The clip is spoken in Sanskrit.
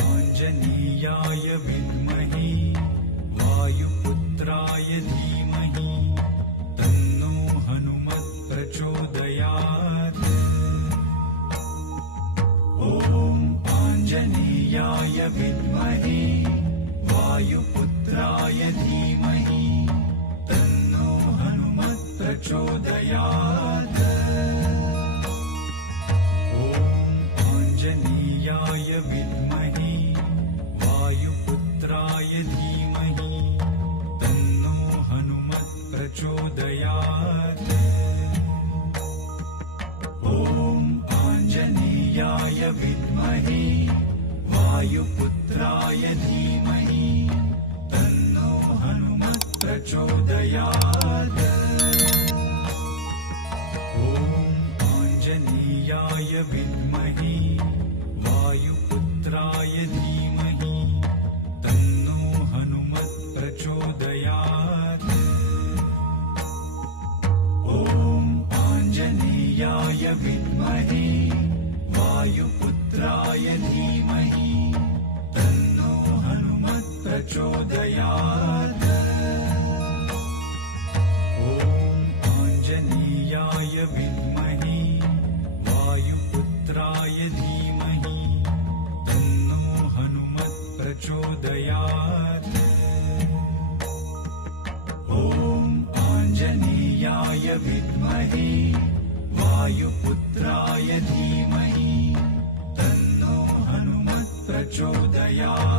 आञ्जनेयाय विद्महे वायुपुत्राय धीमहि तन्नो हनुमत् प्रचोदयात्। आञ्जनेयाय विद्महे वायुपुत्राय धीमहि तन्नो हनुमत् प्रचोदयात्। आञ्जनेयाय विद्महे वायुपुत्राय धीमहि तन्नो हनुमत् प्रचोदयात्। आञ्जनेयाय विद्महे वायुपुत्राय धीमहि तन्नो हनुमत् प्रचोदयात्। आञ्जनेयाय विद्महे वायुपुत्राय धीमहि तन्नो हनुमत् प्रचोदयात्। आञ्जनेयाय विद्महे वायुपुत्राय धीमहि तन्नो हनुमत् प्रचोदयात्। आञ्जनेयाय विद्महे वायुपुत्राय धीमहि तन्नो हनुमत् प्रचोदयात्। आञ्जनेयाय विद्महे वायुपुत्राय धीमहि तन्नो हनुमत् प्रचोदयात्।